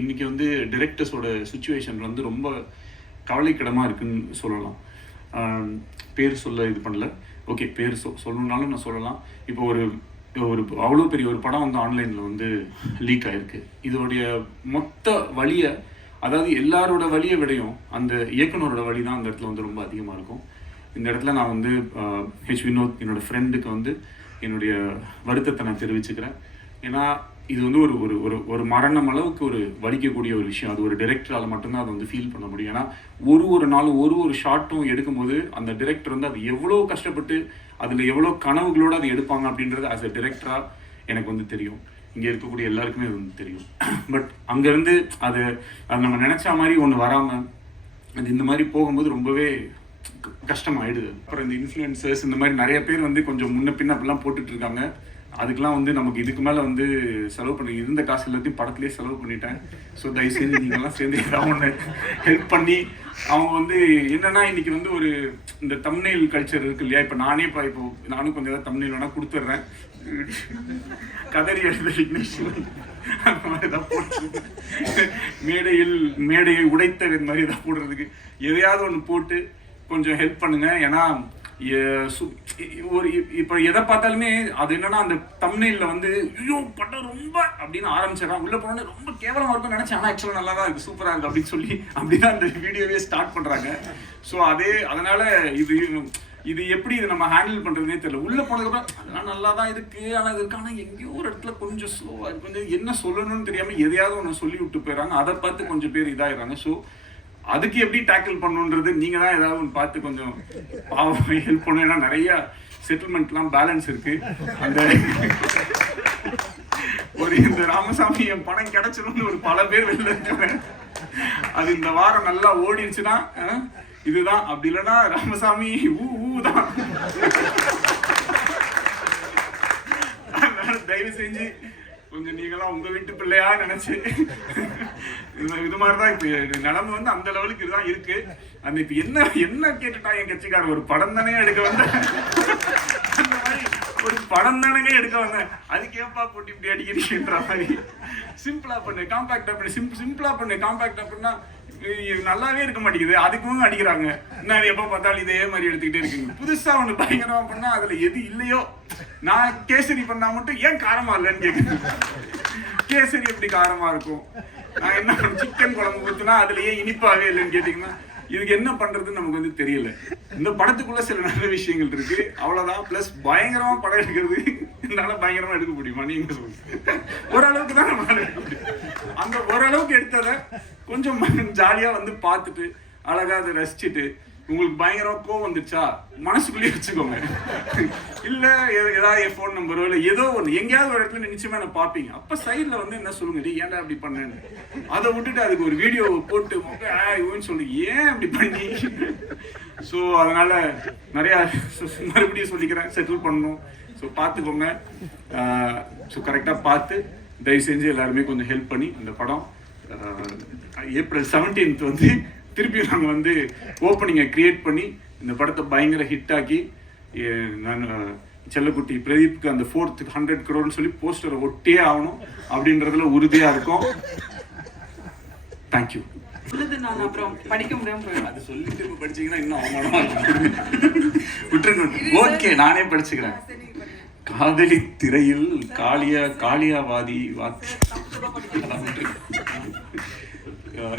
இன்றைக்கி வந்து டிரெக்டர்ஸோட சுச்சுவேஷன் வந்து ரொம்ப கவலைக்கிடமாக இருக்குன்னு சொல்லலாம். பேர் சொல்ல இது பண்ணல, ஓகே பேர் சொல்லணுன்னாலும் நான் சொல்லலாம். இப்போ ஒரு அவ்வளோ பெரிய ஒரு படம் வந்து ஆன்லைனில் வந்து லீக் ஆகிருக்கு. இதோடைய மொத்த வழியை, அதாவது எல்லாரோட வழியை விடையும் அந்த இயக்குனரோட வழி தான் அந்த இடத்துல வந்து ரொம்ப அதிகமாக இருக்கும். இந்த இடத்துல நான் வந்து ஹெச் வினோத் என்னோடய ஃப்ரெண்டுக்கு வந்து என்னுடைய வருத்தத்தை நான் தெரிவிச்சுக்கிறேன். ஏன்னா இது வந்து ஒரு மரணம் அளவுக்கு ஒரு வலிக்கக்கூடிய ஒரு விஷயம். அது ஒரு டைரக்டரால் மட்டும்தான் அதை வந்து ஃபீல் பண்ண முடியும். ஏன்னா ஒரு நாளும் ஒரு ஷார்ட்டும் எடுக்கும்போது அந்த டைரக்டர் வந்து அது எவ்வளோ கஷ்டப்பட்டு அதில் எவ்வளோ கனவுகளோடு அதை எடுப்பாங்க அப்படின்றது ஆஸ் அ டைரக்டராக எனக்கு வந்து தெரியும். இங்கே இருக்கக்கூடிய எல்லாருக்குமே அது வந்து தெரியும். பட் அங்கேருந்து அது நம்ம நினச்ச மாதிரி ஒன்று வராமல் அது இந்த மாதிரி போகும்போது ரொம்பவே கஷ்டமாயிடுது. அப்புறம் இந்த இன்ஃப்ளூயன்சர்ஸ் இந்த மாதிரி நிறைய பேர் வந்து கொஞ்சம் முன்ன பின்ன அப்படிலாம் போட்டுட்ருக்காங்க. அதுக்கெலாம் வந்து நமக்கு இதுக்கு மேலே வந்து செலவு பண்ணி இருந்த காசு எல்லாத்தையும் படத்துலேயே செலவு பண்ணிட்டேன். ஸோ தயவுசெய்து நீங்கள்லாம் சேர்ந்து ஏதாவது ஒன்று ஹெல்ப் பண்ணி அவங்க வந்து என்னென்னா இன்றைக்கி வந்து ஒரு இந்த தம்ப்நெயில் கல்ச்சர் இருக்குது இல்லையா. இப்போ நானும் கொஞ்சம் ஏதாவது தம்ப்நெயில் வேணால் கொடுத்துட்றேன். கதறி எழுத விக்னேஸ்வரன் அந்த மாதிரி ஏதாவது போட்டு மேடையை உடைத்த மாதிரி ஏதாவது போடுறதுக்கு எதையாவது ஒன்று போட்டு கொஞ்சம் ஹெல்ப் பண்ணுங்கள். ஏன்னா இப்போ எதை பார்த்தாலுமே அது என்னன்னா அந்த தம்ப்நெயில்ல வந்து ஐயோ படம் ரொம்ப அப்படின்னு ஆரம்பிச்சிடறான், உள்ள போனோன்னே ரொம்ப கேவலமாக இருக்கும்னு நினைச்சேன், ஆனால் ஆக்சுவலாக நல்லா தான் இருக்குது, சூப்பராக இருக்குது அப்படின்னு சொல்லி அப்படிதான் அந்த வீடியோவே ஸ்டார்ட் பண்ணுறாங்க. ஸோ அதனால இது எப்படி இது நம்ம ஹேண்டில் பண்ணுறதுனே தெரியல. உள்ளே போனதுக்கப்புறம் அதெல்லாம் நல்லா தான் இருக்குது, ஆனால் இதுக்கான எங்கேயோ ஒரு இடத்துல கொஞ்சம் ஸ்லோவாக இருக்குது, கொஞ்சம் என்ன சொல்லணும்னு தெரியாமல் எதையாவது ஒன்று சொல்லி விட்டு போயிடறாங்க. அதை பார்த்து கொஞ்சம் பேர் இதாகிடுறாங்க. ஸோ அதுக்கு எப்படி டேக்கிள் பண்ணுன்றது நீங்கள் தான் ஏதாவது ஒன்று பார்த்து கொஞ்சம் ஹெல்ப் பண்ணணும். ஏன்னா நிறைய செட்டில்மெண்ட்லாம் பேலன்ஸ் இருக்குது. அந்த இந்த ராமசாமி என் பணம் கிடைச்சிரும்னு ஒரு பல பேர் வெளில இருக்காங்க. அது இந்த வாரம் நல்லா ஓடிடுச்சுன்னா இதுதான், அப்படி இல்லைன்னா ராமசாமி தான். அதனால தயவு செஞ்சு கொஞ்சம் நீங்களாம் உங்க வீட்டு பிள்ளையா நினைச்சு இது மாதிரிதான் இப்ப நிலைமை வந்து அந்த லெவலுக்கு இதுதான் இருக்கு. அந்த இப்ப என்ன கேட்டுட்டா என் கட்சிக்காரர் ஒரு படம் தானே எடுக்க வந்த, அந்த மாதிரி ஒரு படம் தானே எடுக்க வந்தேன், அதுக்கு ஏப்பா போட்டு இப்படி அடிக்கிறீங்கன்ற மாதிரி சிம்பிளா பண்ணு, காம்பாக்டா பண்ணு, சிம்பிளா பண்ணு, காம்பாக்டா பண்ணா நல்லாவே இருக்க மாட்டேங்குது, அதுக்கும் அடிக்கிறாங்க. நான் எப்ப பார்த்தாலும் இதே மாதிரி எடுத்துக்கிட்டே இருக்குங்க. புதுசா ஒண்ணு பயங்கரமா பண்ணா அதுல எது இல்லையோ, நான் கேசரி பண்ணா மட்டும் ஏன் காரமா இல்லைன்னு கேட்குறேன். கேசரி எப்படி காரமா இருக்கும், நான் என்ன சிக்கன் குழம்பு ஊத்துனா அதுல ஏன் இனிப்பாவே இல்லைன்னு கேட்டீங்கன்னா இதுக்கு என்ன பண்றதுன்னு நமக்கு வந்து தெரியல. இந்த படத்துக்குள்ள சில நல்ல விஷயங்கள் இருக்கு, அவ்வளவுதான். பிளஸ் பயங்கரமா படம் எடுக்கிறது என்னால பயங்கரமா எடுக்க முடியுமா நீங்க சொல்லுங்க. ஓரளவுக்கு தான் நம்மளால எடுக்க முடியும். அந்த ஓரளவுக்கு எடுத்ததை கொஞ்சம் ஜாலியா வந்து பார்த்துட்டு அழகா அதை ரசிச்சுட்டு உங்களுக்கு பயங்கரமா கோவம் வந்துச்சா மனசுக்குள்ளேயே வச்சுக்கோங்க. இல்ல ஏதாவது என் ஃபோன் நம்பரோ இல்லை ஏதோ ஒன்று எங்கேயாவது ஒரு இடத்துல நிச்சயமா என்ன பார்ப்பீங்க. அப்ப சைட்ல வந்து என்ன சொல்லுங்க, ஏன்டா அப்படி பண்ணேன்னு. அதை விட்டுட்டு அதுக்கு ஒரு வீடியோ போட்டு சொல்லி ஏன் அப்படி பண்ணி. ஸோ அதனால நிறைய மறுபடியும் சொல்லிக்கிறேன், செட்டில் பண்ணணும். ஸோ பார்த்துக்கோங்க. ஸோ கரெக்டாக பார்த்து தயவு செஞ்சு எல்லாருமே கொஞ்சம் ஹெல்ப் பண்ணி இந்த படம் ஏப்ரல் 17 வந்து திருப்பி நாங்கள் வந்து ஓப்பனிங்கை கிரியேட் பண்ணி இந்த படத்தை பயங்கர ஹிட் ஆக்கி நான் செல்லக்குட்டி பிரதீப்க்கு அந்த 4th 100 crore சொல்லி போஸ்டரை ஒட்டே ஆகணும் அப்படின்றதுல உறுதியாக இருக்கும். தேங்க்யூ. நான் அப்புறம் படிக்க முடியாம போயிடும். அது சொல்லி திரும்ப படிச்சீங்கன்னா இன்னும் அவமானமா விட்டுருங்க. ஓகே நானே படிச்சுக்கிறேன். காதலி திரையில் காளியாவாதி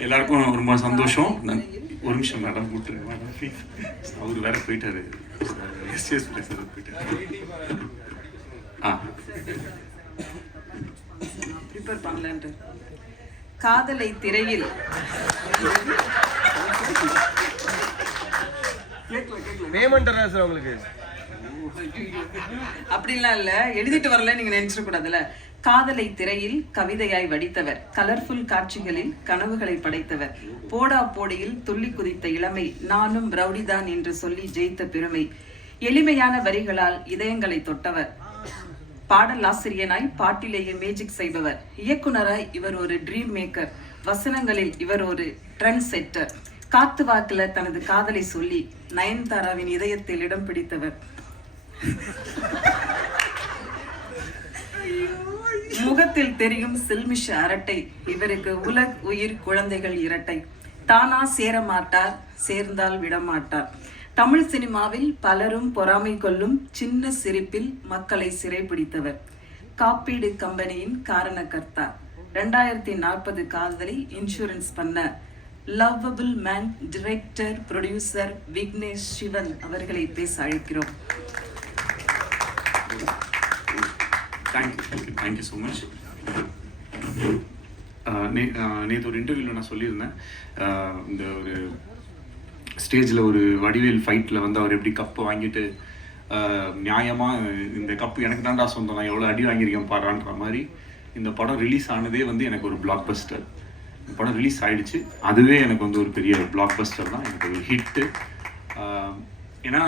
எல்லாருக்கும் ரொம்ப சந்தோஷம். ஒரு நிமிஷம் மேடம் விட்டுருங்க. அவர் வேற போயிட்டாரு, போயிட்டாரு. ப்ரிப்பேர் பண்ணலான்ட்டு. காதலை திரையில் உங்களுக்கு அப்படிலாம் இல்ல, எழுதிட்டு வரல நீங்க நினைச்சிட கூடாதுல்ல. காதலை திரையில் கவிதையாய் வடித்தவர், கலர்ஃபுல் காட்சிகளில் கனவுகளை படைத்தவர், போடா போடியில் துள்ளி குதித்த இளமை, நானும் ரவுடிதான் என்று சொல்லி ஜெயித்த பெருமை, எளிமையான வரிகளால் இதயங்களை தொட்டவர், பாடல் ஆசிரியனாய் பாட்டிலேயே மேஜிக் செய்பவர், இயக்குனராய் இவர் ஒரு ட்ரீம் மேக்கர், வசனங்களில் இவர் ஒரு ட்ரெண்ட் செட்டர், காத்து வாக்குல தனது காதலை சொல்லி நயன்தாராவின் இதயத்தில் இடம் பிடித்தவர். முகத்தில் தெரியும் சில்மிஷ அரட்டை, இவருக்கு உயிர் குழந்தைகள் இரட்டை. தானா சேர மாட்டார், சேர்ந்தால் விடமாட்டார். தமிழ் சினிமாவில் பலரும் பொறாமை கொள்ளும் சின்ன சிரிப்பில் மக்களை சிறைப்பிடித்தவர். காப்பீடு கம்பெனியின் காரணக்கர்த்தா. 2040 காதலை இன்சூரன்ஸ் பண்ண lovable man, director, producer Vignesh Sivan அவர்களை பேச அழைக்கிறோம். Thank you so much. நேற்று ஒரு இன்டர்வியூவில் நான் சொல்லியிருந்தேன், இந்த ஒரு ஸ்டேஜில் ஒரு வடிவேல் ஃபைட்டில் வந்து அவர் எப்படி கப்பு வாங்கிட்டு நியாயமாக இந்த கப்பு எனக்கு தான்டா சொந்தம், நான் எவ்வளோ அடி வாங்கியிருக்கேன் பாடுறான்ற மாதிரி இந்த படம் ரிலீஸ் ஆனதே வந்து எனக்கு ஒரு பிளாக் பஸ்டர். இந்த படம் ரிலீஸ் ஆகிடுச்சு, அதுவே எனக்கு வந்து ஒரு பெரிய பிளாக் பஸ்டர் தான், எனக்கு ஒரு ஹிட்டு. ஏன்னா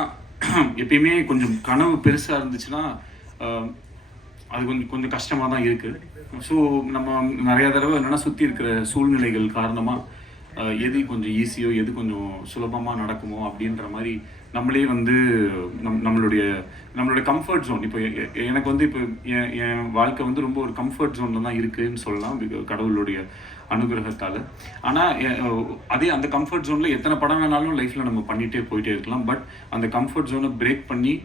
எப்பயுமே கொஞ்சம் கனவு பெருசாக இருந்துச்சுன்னா அது கொஞ்சம் கஷ்டமாக தான் இருக்குது. ஸோ நம்ம நிறையா தடவை என்னென்னா சுற்றி இருக்கிற சூழ்நிலைகள் காரணமாக எது கொஞ்சம் ஈஸியோ எது கொஞ்சம் சுலபமாக நடக்குமோ அப்படின்ற மாதிரி நம்மளே வந்து நம்மளுடைய கம்ஃபர்ட் ஜோன். இப்போ எனக்கு வந்து இப்போ என் வாழ்க்கை வந்து ரொம்ப ஒரு கம்ஃபர்ட் ஜோனில் தான் இருக்குதுன்னு சொல்லலாம், கடவுளுடைய அனுகிரகத்தால். ஆனால் அதே அந்த கம்ஃபர்ட் ஜோனில் எத்தனை படம் வேணாலும் லைஃப்பில் நம்ம பண்ணிகிட்டே போயிட்டே இருக்கலாம். பட் அந்த கம்ஃபர்ட் ஜோனை பிரேக் பண்ணி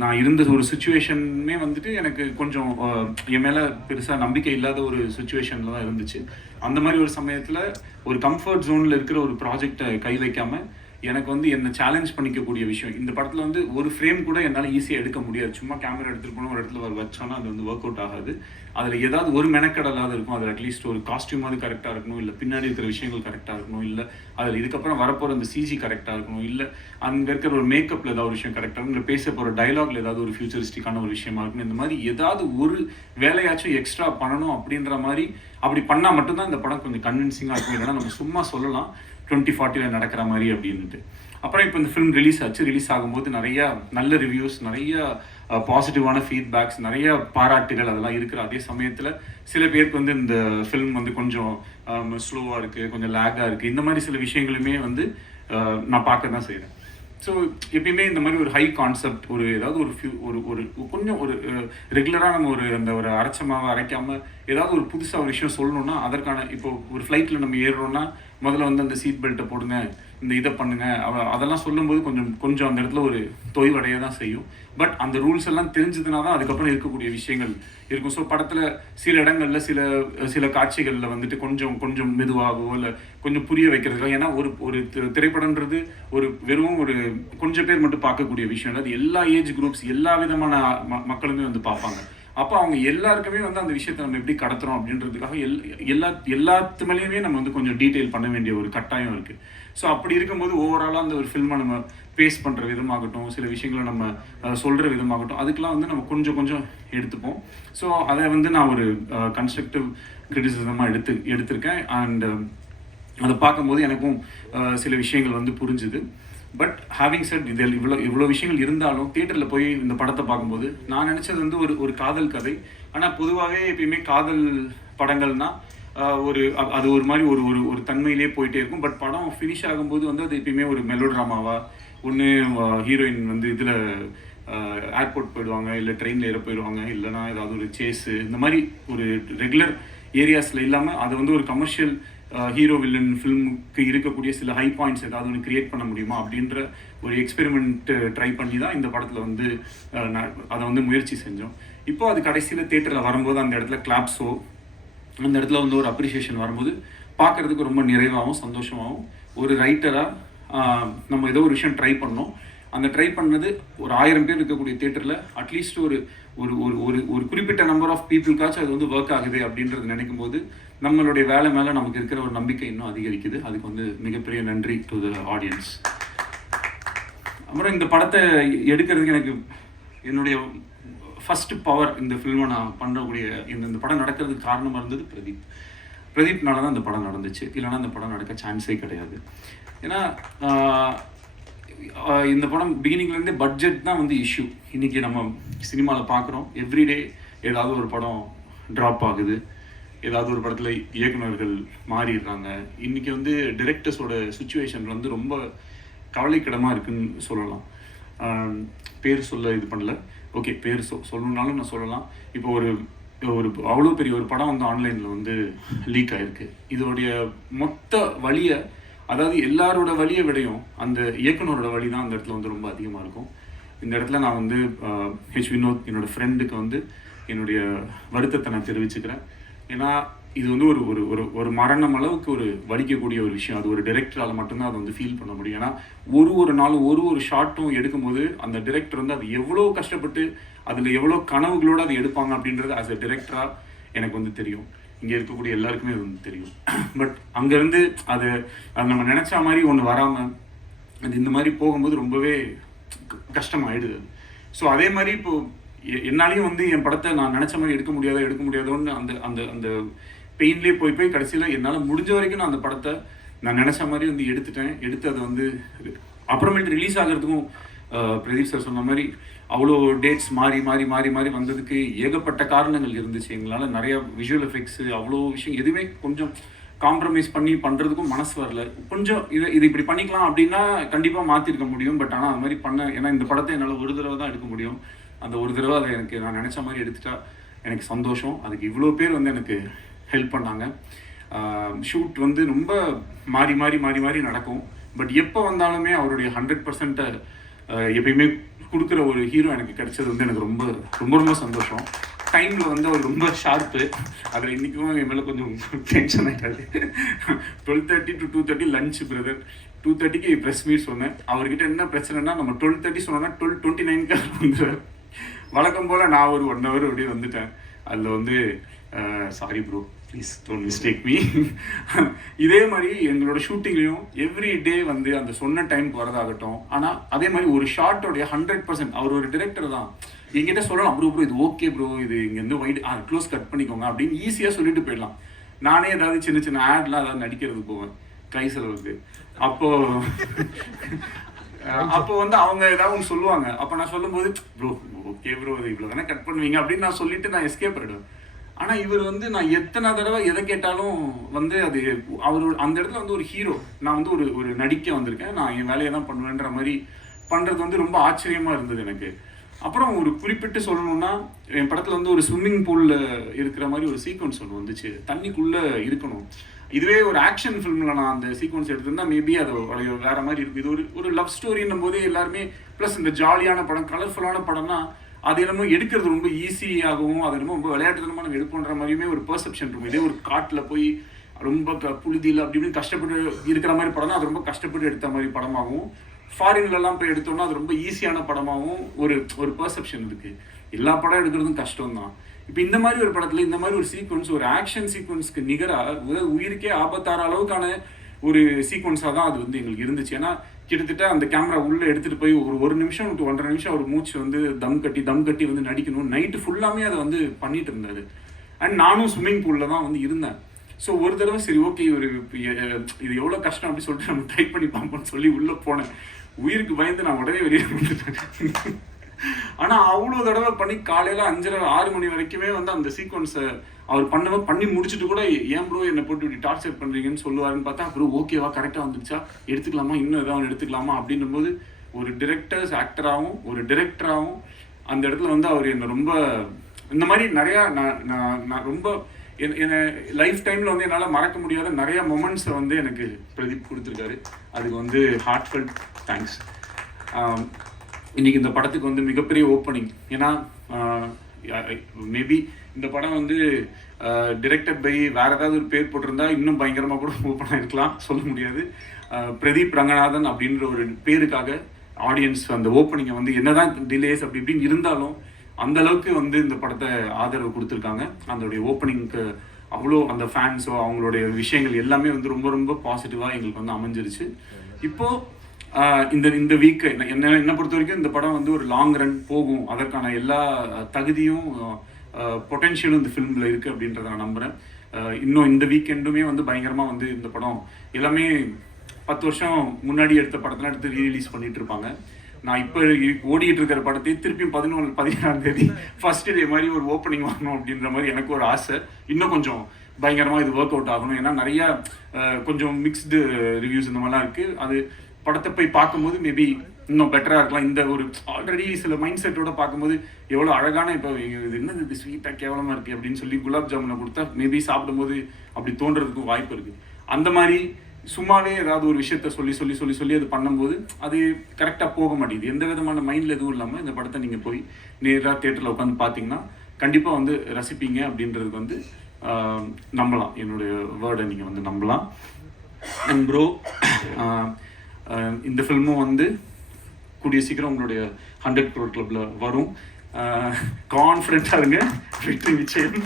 நான் இருந்த ஒரு சுச்சுவேஷனுமே வந்துட்டு எனக்கு கொஞ்சம் என் மேலே பெருசாக நம்பிக்கை இல்லாத ஒரு சுச்சுவேஷனில் தான் இருந்துச்சு. அந்த மாதிரி ஒரு சமயத்தில் ஒரு கம்ஃபர்ட் ஜோனில் இருக்கிற ஒரு ப்ராஜெக்டை கை வைக்காமல் எனக்கு வந்து என்னை சேலஞ்ச் பண்ணிக்கக்கூடிய விஷயம். இந்த படத்தில் வந்து ஒரு ஃப்ரேம் கூட என்னால் ஈஸியாக எடுக்க முடியாது. சும்மா கேமரா எடுத்துகிட்டு போனால் ஒரு இடத்துல வச்சோன்னா அது வந்து ஒர்க் அவுட் ஆகாது. அதில் ஏதாவது ஒரு மெனக்கடலாவது இருக்கும். அதில் அட்லீஸ்ட் ஒரு காஸ்டியூமாவது கரெக்டாக இருக்கணும், இல்லை பின்னாடி இருக்கிற விஷயங்கள் கரெக்டாக இருக்கணும், இல்லை அதில் இதுக்கப்புறம் வரப்போகிற அந்த சிஜி கரெக்டாக இருக்கணும், இல்லை அங்கே இருக்கிற ஒரு மேக்கப்பில் ஏதாவது ஒரு விஷயம் கரெக்டாக இருக்கணும், இல்லை பேச போகிற டைலாக்ல ஏதாவது ஒரு ஃபியூச்சரிஸ்டிக்கான ஒரு விஷயமா இருக்கணும். இந்த மாதிரி ஏதாவது ஒரு வேலையாச்சும் எக்ஸ்ட்ரா பண்ணணும் அப்படின்ற மாதிரி. அப்படி பண்ணால் மட்டும்தான் இந்த படம் கொஞ்சம் கன்வின்சிங்காக இருக்கும். இல்லைன்னா நம்ம சும்மா சொல்லலாம் 2040 நடக்கிற மாதிரி அப்படின்ட்டு. அப்புறம் இப்போ இந்த ஃபிலிம் ரிலீஸ் ஆச்சு. ரிலீஸ் ஆகும்போது நிறையா நல்ல ரிவ்யூஸ், நிறைய பாசிட்டிவான ஃபீட்பேக்ஸ், நிறைய பாராட்டுகள் அதெல்லாம் இருக்கிற அதே சமயத்தில் சில பேருக்கு வந்து இந்த ஃபிலிம் வந்து கொஞ்சம் ஸ்லோவாக இருக்குது, கொஞ்சம் லேக்காக இருக்குது, இந்த மாதிரி சில விஷயங்களுமே வந்து நான் பார்க்க தான் செய்கிறேன். ஸோ எப்பயுமே இந்த மாதிரி ஒரு ஹை கான்செப்ட், ஒரு ஏதாவது ஒரு கொஞ்சம் ஒரு ரெகுலராக நம்ம அந்த ஒரு அரைச்சமாவை அரைக்காமல் ஏதாவது ஒரு புதுசாக ஒரு விஷயம் சொல்லணும்னா அதற்கான இப்போ ஒரு ஃப்ளைட்டில் நம்ம ஏறுறோம்னா முதல்ல வந்து அந்த சீட் பெல்ட்டை போடுங்க, இந்த இதை பண்ணுங்க, அதெல்லாம் சொல்லும்போது கொஞ்சம் அந்த இடத்துல ஒரு தொய்வடைய தான் செய்யும். பட் அந்த ரூல்ஸ் எல்லாம் தெரிஞ்சதுனா தான் அதுக்கப்புறம் இருக்கக்கூடிய விஷயங்கள் இருக்கும். ஸோ படத்தில் சில இடங்களில் சில காட்சிகளில் வந்துட்டு கொஞ்சம் மெதுவாகவோ இல்லை கொஞ்சம் புரிய வைக்கிறதுக்காக. ஏன்னா ஒரு திரைப்படம்ன்றது வெறும் ஒரு கொஞ்சம் பேர் மட்டும் பார்க்கக்கூடிய விஷயம் இல்லை. அது எல்லா ஏஜ் குரூப்ஸ், எல்லா விதமான மக்களுமே வந்து பார்ப்பாங்க. அப்போ அவங்க எல்லாருக்குமே வந்து அந்த விஷயத்தை நம்ம எப்படி கடத்துறோம் அப்படின்றதுக்காக எல்லாத்து மேலேயுமே நம்ம வந்து கொஞ்சம் டீட்டெயில் பண்ண வேண்டிய ஒரு கட்டாயம் இருக்குது. ஸோ அப்படி இருக்கும்போது ஓவராலாக அந்த ஒரு ஃபில்மை நம்ம பேஸ் பண்ணுற விதமாகட்டும், சில விஷயங்களை நம்ம சொல்கிற விதமாகட்டும், அதுக்கெலாம் வந்து நம்ம கொஞ்சம் எடுத்துப்போம். ஸோ அதை வந்து நான் ஒரு கன்ஸ்ட்ரக்டிவ் கிரிட்டிசிசமாக எடுத்திருக்கேன். அண்ட் அதை பார்க்கும்போது எனக்கும் சில விஷயங்கள் வந்து புரிஞ்சுது. பட் ஹேவிங் செட் இதில் இவ்வளோ விஷயங்கள் இருந்தாலும் தியேட்டரில் போய் இந்த படத்தை பார்க்கும்போது நான் நினச்சது வந்து ஒரு காதல் கதை. ஆனால் பொதுவாகவே எப்பயுமே காதல் படங்கள்னால் அது ஒரு மாதிரி ஒரு தன்மையிலே போயிட்டே இருக்கும். பட் படம் ஃபினிஷ் ஆகும்போது வந்து அது எப்பயுமே ஒரு மெலோ ட்ராமாவா, ஒன்று ஹீரோயின் வந்து இதில் ஏர்போர்ட் போயிடுவாங்க, இல்லை ட்ரெயினில் ஏற போயிடுவாங்க, இல்லைனா ஏதாவது ஒரு சேஸு, இந்த மாதிரி ஒரு ரெகுலர் ஏரியாஸில் இல்லாமல் அது வந்து ஒரு கமர்ஷியல் ஹீரோ வில்லன் ஃபில்முக்கு இருக்கக்கூடிய சில ஹை பாயிண்ட்ஸ் ஏதாவது ஒன்று கிரியேட் பண்ண முடியுமா அப்படின்ற ஒரு எக்ஸ்பெரிமெண்ட் ட்ரை பண்ணி தான் இந்த படத்தில் வந்து அதை வந்து முயற்சி செஞ்சோம். இப்போ அது கடைசியில் தியேட்டரில் வரும்போது அந்த இடத்துல கிளாப்ஸோ அந்த இடத்துல வந்து ஒரு அப்ரிஷியேஷன் வரும்போது பார்க்குறதுக்கு ரொம்ப நிறைவாகவும் சந்தோஷமாகவும் ஒரு ரைட்டராக நம்ம ஏதோ ஒரு விஷயம் ட்ரை பண்ணோம். அந்த ட்ரை பண்ணது ஒரு 1000 பேர் இருக்கக்கூடிய தியேட்டரில் அட்லீஸ்ட் ஒரு ஒரு குறிப்பிட்ட நம்பர் ஆஃப் பீப்புளுக்காச்சும் அது வந்து ஒர்க் ஆகுது அப்படின்றது நினைக்கும் போது நம்மளுடைய வேலை மேலே நமக்கு இருக்கிற ஒரு நம்பிக்கை இன்னும் அதிகரிக்குது. அதுக்கு வந்து மிகப்பெரிய நன்றி டு த ஆடியன்ஸ். அப்புறம் இந்த படத்தை எடுக்கிறதுக்கு எனக்கு என்னுடைய ஃபஸ்ட்டு பவர், இந்த ஃபில்மை நான் பண்ணக்கூடிய இந்த படம் நடக்கிறதுக்கு காரணமாக இருந்தது பிரதீப்னால தான் இந்த படம் நடந்துச்சு. இல்லைனா இந்த படம் நடக்க சான்ஸே கிடையாது. ஏன்னா இந்த படம் பிகினிங்லேருந்தே பட்ஜெட் தான் வந்து இஷ்யூ. இன்றைக்கி நம்ம சினிமாவில் பார்க்குறோம், எவ்ரிடே ஏதாவது ஒரு படம் ட்ராப் ஆகுது, ஏதாவது ஒரு படத்தில் இயக்குநர்கள் மாறிடுறாங்க. இன்றைக்கி வந்து டிரெக்டர்ஸோட சுச்சுவேஷன் வந்து ரொம்ப கவலைக்கிடமாக இருக்குதுன்னு சொல்லலாம். பேர் சொல்ல இது பண்ணல, ஓகே பேர் சொல்லணுன்னாலும் நான் சொல்லலாம். இப்போ ஒரு அவ்வளோ பெரிய ஒரு படம் வந்து ஆன்லைனில் வந்து லீக் ஆகிருக்கு. இதோடைய மொத்த வழியை, அதாவது எல்லாரோட வழியை விடையும் அந்த இயக்குனரோட வழி தான் அந்த இடத்துல வந்து ரொம்ப அதிகமாக இருக்கும். இந்த இடத்துல நான் வந்து வினோத் என்னோடய ஃப்ரெண்டுக்கு வந்து என்னுடைய வருத்தத்தை நான் தெரிவிச்சுக்கிறேன். ஏன்னா இது வந்து ஒரு ஒரு ஒரு ஒரு மரணம் அளவுக்கு ஒரு வலிக்கக்கூடிய ஒரு விஷயம். அது ஒரு டைரக்டரால் மட்டும்தான் அதை வந்து ஃபீல் பண்ண முடியும். ஏன்னா ஒரு நாளும் ஒரு ஷார்ட்டும் எடுக்கும்போது அந்த டைரக்டர் வந்து அது எவ்வளோ கஷ்டப்பட்டு அதில் எவ்வளோ கனவுகளோடு அதை எடுப்பாங்க அப்படின்றது ஆஸ் அ டைரக்டராக எனக்கு வந்து தெரியும். இங்கே இருக்கக்கூடிய எல்லாருக்குமே அது வந்து தெரியும். பட் அங்கேருந்து அது நம்ம நினச்ச மாதிரி ஒன்று வராமல் அது இந்த மாதிரி போகும்போது ரொம்பவே கஷ்டமாயிடுது. ஸோ அதே மாதிரி இப்போது என்னாலையும் வந்து என் படத்தை நான் நினச்ச மாதிரி எடுக்க முடியாதோன்னு அந்த அந்த அந்த பெயின்லேயே போய் கடைசியில் என்னால் முடிஞ்ச வரைக்கும் நான் அந்த படத்தை நான் நினச்ச மாதிரி வந்து எடுத்து அதை வந்து அப்புறமேட்டு ரிலீஸ் ஆகிறதுக்கும் பிரதீப் சார் சொன்ன மாதிரி அவ்வளோ டேட்ஸ் மாறி வந்ததுக்கு ஏகப்பட்ட காரணங்கள் இருந்துச்சு. எங்களால் நிறைய விஷுவல் எஃபெக்ட்ஸு அவ்வளோ விஷயம் எதுவுமே கொஞ்சம் காம்ப்ரமைஸ் பண்ணுறதுக்கும் மனசு வரல. கொஞ்சம் இது இப்படி பண்ணிக்கலாம் அப்படின்னா கண்டிப்பாக மாற்றிருக்க முடியும். பட் ஆனால் அது மாதிரி ஏன்னா இந்த படத்தை என்னால் ஒரு தடவை தான் எடுக்க முடியும். அந்த ஒரு தடவை அதை எனக்கு நான் நினச்ச மாதிரி எடுத்துட்டா எனக்கு சந்தோஷம். அதுக்கு இவ்வளோ பேர் வந்து எனக்கு ஹெல்ப் பண்ணாங்க. ஷூட் வந்து ரொம்ப மாறி நடக்கும். பட் எப்போ வந்தாலுமே அவருடைய 100% எப்பயுமே கொடுக்குற ஒரு ஹீரோ எனக்கு கிடைச்சது வந்து எனக்கு ரொம்ப ரொம்ப ரொம்ப சந்தோஷம். டைமில் வந்து அவர் ரொம்ப ஷார்ப்பு. அதில் இன்றைக்கும் என் மேலே கொஞ்சம் டென்ஷன் ஆகிட்டாரு. 12:30 to 2:30 லஞ்ச் பிரதர், 2:30க்கு ப்ரெஸ் மீட் சொன்னேன். அவர்கிட்ட என்ன பிரச்சனைனா நம்ம 12:30 சொன்னோன்னா 12:29க்கு வந்துடுவார். வழக்கம் போல் நான் ஒரு 1 hour அப்படியே வந்துட்டேன். அதில் வந்து sorry bro, please don't mistake me. இதே மாதிரி எங்களோட ஷூட்டிங்லேயும் எவ்ரி டே வந்து அந்த சொன்ன டைமுக்கு வரதாகட்டும். ஆனால் அதே மாதிரி ஒரு ஷார்ட்டோடைய 100% அவர் ஒரு டிரெக்டர் தான். என்கிட்ட சொல்லலாம், ப்ரோ இது ஓகே ப்ரோ, இது இங்கேருந்து வைட் க்ளோஸ் கட் பண்ணிக்கோங்க அப்படின்னு ஈஸியாக சொல்லிட்டு போயிடலாம். நானே ஏதாவது சின்ன ஆட்லாம் ஏதாவது நடிக்கிறதுக்கு போவேன் கை செலவுக்கு. அப்போ வந்து அவங்க ஏதாவது ஒன்று சொல்லுவாங்க. அப்போ நான் சொல்லும்போது ப்ரோ ஓகே ப்ரோ இது இவ்வளோ தானே கட் பண்ணுவீங்க அப்படின்னு நான் சொல்லிட்டு நான் எஸ்கேப் ஆகிடுவேன். ஆனால் இவர் வந்து நான் எத்தனை தடவை எதை கேட்டாலும் வந்து அது அவர் அந்த இடத்துல வந்து ஒரு ஹீரோ. நான் வந்து ஒரு நடிக்க வந்திருக்கேன், நான் என் வேலையை தான் பண்ணுவேன்ற மாதிரி பண்ணுறது வந்து ரொம்ப ஆச்சரியமாக இருந்தது எனக்கு. அப்புறம் ஒரு குறிப்பிட்டு சொல்லணும்னா என் படத்தில் வந்து ஒரு ஸ்விம்மிங் பூலில் இருக்கிற மாதிரி ஒரு சீக்வன்ஸ் ஒன்று வந்துச்சு. தண்ணிக்குள்ளே இருக்கணும். இதுவே ஒரு ஆக்ஷன் ஃபிலிமில் நான் அந்த சீக்வன்ஸ் எடுத்திருந்தா மேபி அது வேற மாதிரி இருக்கும். இது ஒரு லவ் ஸ்டோரின்னும் போதே எல்லாருமே ப்ளஸ் இந்த ஜாலியான படம், கலர்ஃபுல்லான படம்னா அது என்னமோ எடுக்கிறது ரொம்ப ஈஸியாகவும் அது என்னமோ ரொம்ப விளையாட்டுத்தனமாக நம்ம எடுப்போன்ற மாதிரியுமே ஒரு பெர்செப்ஷன் இருக்கும். இதே ஒரு காட்டில் போய் ரொம்ப புழுதியில் அப்படி இப்படின்னு கஷ்டப்பட்டு இருக்கிற மாதிரி படம்னா அது ரொம்ப கஷ்டப்பட்டு எடுத்த மாதிரி படமாகவும், ஃபாரின்லலாம் போய் எடுத்தோம்னா அது ரொம்ப ஈஸியான படமாகவும் ஒரு பெர்செப்ஷன் இருக்குது. எல்லா படம் எடுக்கிறதும் கஷ்டம் தான். இப்போ இந்த மாதிரி ஒரு படத்தில் இந்த மாதிரி ஒரு சீக்வன்ஸ், ஒரு ஆக்ஷன் சீக்வன்ஸ்க்கு நிகராக உயிருக்கே ஆபத்தார அளவுக்கான ஒரு சீக்வன்ஸாக தான் அது வந்து எங்களுக்கு இருந்துச்சு. ஏன்னா கிட்டத்தட்ட அந்த கேமரா உள்ளே எடுத்துகிட்டு போய் ஒரு நிமிஷம் to 1.5 நிமிஷம் ஒரு மூச்சு வந்து தம் கட்டி வந்து நடிக்கணும். நைட்டு ஃபுல்லாமே அதை வந்து பண்ணிட்டு இருந்தாரு. அண்ட் நானும் ஸ்விம்மிங் பூலில் தான் வந்து இருந்தேன். ஸோ ஒரு தடவை சரி ஓகே இது எவ்வளோ கஷ்டம் அப்படின்னு சொல்லிட்டு நம்ம ட்ரை பண்ணி பார்ப்போம்னு சொல்லி உள்ளே போனேன். உயிருக்கு பயந்து நான் உடனே வெளியே வந்துட்டேன். ஆனால் அவ்வளோ தடவை பண்ணி காலையில் 5:30 6 மணி வரைக்குமே வந்து அந்த சீக்வன்ஸை அவர் பண்ணி முடிச்சுட்டு கூட ஏன் ப்ரோ என்னை போட்டு இப்படி டார்ச்சர் பண்ணுறீங்கன்னு சொல்லுவாருன்னு பார்த்தா ப்ரோ ஓகேவா கரெக்டாக வந்துருச்சா எடுத்துக்கலாமா இன்னும் எதாவது எடுத்துக்கலாமா அப்படின்னும் போது ஒரு ஆக்டராகவும் ஒரு டிரெக்டராகவும் அந்த இடத்துல வந்து அவர் என்னை ரொம்ப இந்த மாதிரி நிறையா நான் ரொம்ப என்னை லைஃப் டைமில் வந்து என்னால் மறக்க முடியாத நிறையா மொமெண்ட்ஸை வந்து எனக்கு பிரதீப் கொடுத்துருக்காரு. அதுக்கு வந்து ஹார்ட்ஃபெல்ட் தேங்க்ஸ். இன்றைக்கி இந்த படத்துக்கு வந்து மிகப்பெரிய ஓப்பனிங். ஏன்னா மேபி இந்த படம் வந்து டிரெக்டட் பை வேறு ஏதாவது ஒரு பேர் போட்டிருந்தா இன்னும் பயங்கரமாக கூட ஓப்பன் ஆகிருக்கலாம், சொல்ல முடியாது. பிரதீப் ரங்கநாதன் அப்படின்ற ஒரு பேருக்காக ஆடியன்ஸ் அந்த ஓப்பனிங்கை வந்து என்னதான் டிலேஸ் அப்படி இப்படின்னு இருந்தாலும் அந்த அளவுக்கு வந்து இந்த படத்தை ஆதரவு கொடுத்துருக்காங்க. அதோடைய ஓப்பனிங்க்கு அவ்வளோ அந்த ஃபேன்ஸோ அவங்களுடைய விஷயங்கள் எல்லாமே வந்து ரொம்ப ரொம்ப பாசிட்டிவாக எங்களுக்கு வந்து அமைஞ்சிருச்சு. இப்போது இந்த வீக்கு என்னை பொறுத்த வரைக்கும் இந்த படம் வந்து ஒரு லாங் ரன் போகும், அதற்கான எல்லா தகுதியும் பொட்டென்ஷியலும் இந்த ஃபிலிமில் இருக்குது அப்படின்றத நான் நம்புகிறேன். இன்னும் இந்த வீக்கெண்டுமே வந்து பயங்கரமாக வந்து இந்த படம் எல்லாமே 10 வருஷம் முன்னாடி எடுத்த படத்தெல்லாம் எடுத்து ரீரிலீஸ் பண்ணிட்டு இருப்பாங்க. நான் இப்போ ஓடிட்டு இருக்கிற படத்தை திருப்பியும் 17ஆம் தேதி ஃபர்ஸ்ட் டே மாதிரி ஒரு ஓப்பனிங் வாங்கணும் அப்படின்ற மாதிரி எனக்கு ஒரு ஆசை. இன்னும் கொஞ்சம் பயங்கரமாக இது ஒர்க் அவுட் ஆகணும். ஏன்னா நிறையா கொஞ்சம் மிக்ஸ்டு ரிவ்யூஸ் இந்த மாதிரிலாம் இருக்குது. அது படத்தை போய் பார்க்கும்போது மேபி இன்னும் பெட்டராக இருக்கலாம். இந்த ஒரு ஆல்ரெடி சில மைண்ட் செட்டோட பார்க்கும்போது எவ்வளோ அழகான, இப்போ இது என்னது இது ஸ்வீட்டாக கேவலமாக இருக்குது அப்படின்னு சொல்லி குலாப் ஜாமுனை கொடுத்தா மேபி சாப்பிடும்போது அப்படி தோன்றதுக்கும் வாய்ப்பு இருக்குது. அந்த மாதிரி சும்மாவே ஏதாவது ஒரு விஷயத்த சொல்லி அது பண்ணும்போது அது கரெக்டாக போக மாட்டேங்குது. எந்த விதமான மைண்டில் எதுவும் இல்லாமல் இந்த படத்தை நீங்கள் போய் நேராக தேட்டரில் உட்காந்து பார்த்தீங்கன்னா கண்டிப்பாக வந்து ரசிப்பீங்க அப்படின்றதுக்கு வந்து நம்பலாம். என்னுடைய வேர்டை நீங்கள் வந்து நம்பலாம். அண்ட் ப்ரோ, இந்த ஃபில்மும் வந்து கூடிய சீக்கிரம் உங்களுடைய 100 crore கிளப்ல வரும். கான்ஃபிடென்ட்டாக இருங்க, வெற்றி நிச்சயம்.